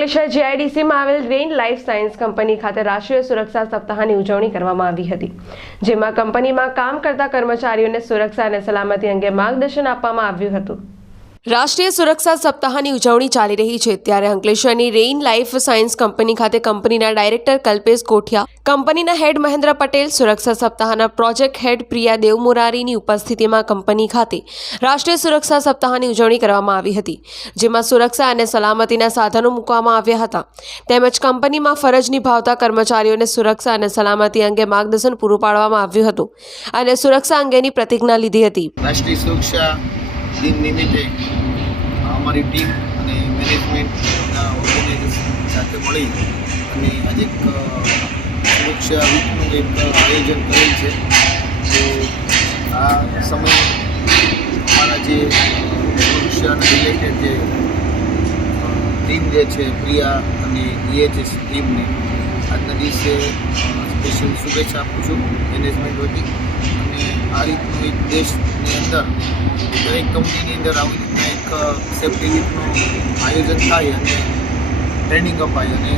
અંકલેશ્વર જીઆઈડીસીમાં આવેલ rain life science company ખાતે રાષ્ટ્રીય સુરક્ષા સપ્તાહની ઉજવણી કરવામાં આવી હતી, જેમાં કંપનીમાં કામ કરતા કર્મચારીઓને સુરક્ષા અને સલામતી અંગે માર્ગદર્શન આપવામાં આવ્યું હતું। રાષ્ટ્રીય સુરક્ષા સપ્તાહની ઉજવણી ચાલી રહી છે ત્યારે અંકલેશ્વરની રેઇન લાઈફ સાયન્સ કંપની ખાતે કંપનીના ડાયરેક્ટર કલ્પેશ કોઠિયા, કંપનીના હેડ મહેન્દ્ર પટેલ, સુરક્ષા સપ્તાહના પ્રોજેક્ટ હેડ પ્રિયા દેવમુરારીની ઉપસ્થિતિમાં કંપની ખાતે રાષ્ટ્રીય સુરક્ષા સપ્તાહની ઉજવણી કરવામાં આવી હતી, જેમાં સુરક્ષા અને સલામતીના સાધનો મૂકવામાં આવ્યા હતા તેમજ કંપનીમાં ફરજ નિભાવતા કર્મચારીઓને સુરક્ષા અને સલામતી અંગે માર્ગદર્શન પૂરું પાડવામાં આવ્યું હતું અને સુરક્ષા અંગેની પ્રતિજ્ઞા લીધી હતી। રાષ્ટ્રીય સુરક્ષા दिन निमित्ते हमारी टीम અને મેનેજમેન્ટના ઓર્ગેનાઇઝેશન સાથે મળી અને આજે એક સુરક્ષા વીકનું એક આયોજન કરેલ છે। તો આ સમય અમારા જે સુરક્ષાના રિલેટેડ જે ટીમ જે છે પ્રિયા અને EHS ટીમને આજના દિવસે સ્પેશિયલ શુભેચ્છા આપું છું મેનેજમેન્ટ વતી। અને આ રીતનું એક દેશની અંદર દરેક કંપનીની અંદર આવી રીતના એક સેફ્ટી વીકનું આયોજન થાય અને ટ્રેનિંગ અપાય અને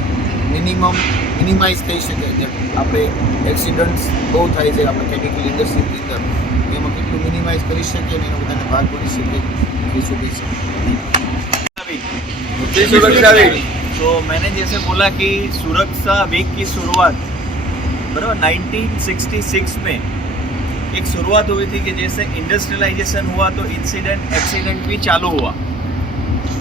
મિનિમાઇઝ થઈ શકે। જેમ આપણે એક્સિડન્ટ્સ બહુ થાય છે આપણે કેમિકલ ઇન્ડસ્ટ્રીની અંદર, એમાં કેટલું મિનિમાઇઝ કરી શકીએ અને એનો બધાને ભાગ પડી શકે એ सुरक्षा वीक। तो मैंने जैसे बोला कि सुरक्षा वीक की शुरुआत बराबर 1966 में एक शुरुआत हुई थी कि जैसे इंडस्ट्रियलाइजेशन हुआ तो इंसिडेंट एक्सीडेंट भी चालू हुआ।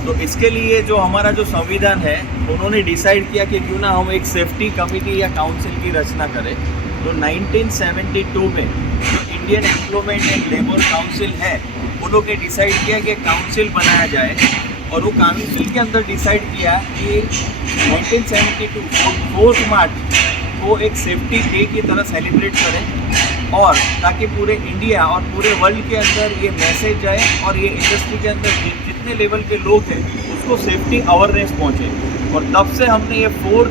तो इसके लिए जो हमारा जो संविधान है उन्होंने डिसाइड किया कि क्यों ना हम एक सेफ्टी कमेटी या काउंसिल की रचना करें। तो 1972 में जो Indian employment and labour council है उन लोग ने डिसाइड किया कि काउंसिल बनाया जाए और वो काउंसिल के अंदर डिसाइड किया कि 1972 4 मार्च को एक सेफ्टी डे की तरह सेलिब्रेट करें और ताकि पूरे इंडिया और पूरे वर्ल्ड के अंदर ये मैसेज जाए और ये इंडस्ट्री के अंदर जितने लेवल के लोग हैं उसको सेफ्टी अवेयरनेस पहुँचे। और तब से हमने ये 4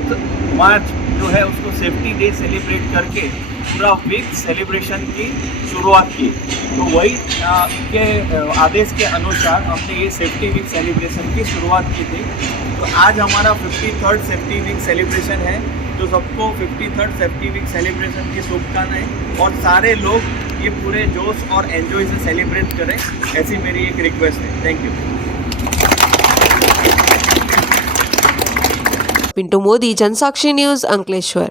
मार्च जो है उसको सेफ्टी डे सेलिब्रेट करके पूरा वीक सेलिब्रेशन की शुरुआत की। तो वही के आदेश के अनुसार हमने ये सेफ्टी वीक सेलिब्रेशन की शुरुआत की थी। तो आज हमारा 53rd सेफ्टी वीक सेलिब्रेशन है। तो सबको 53rd सेफ्टी वीक सेलिब्रेशन की शुभकामनाएं और सारे लोग ये पूरे जोश और एंजॉय से सेलिब्रेट करें, ऐसी मेरी एक रिक्वेस्ट है। Thank you. Pintu Modi, Jansakshi news, Ankleshwar.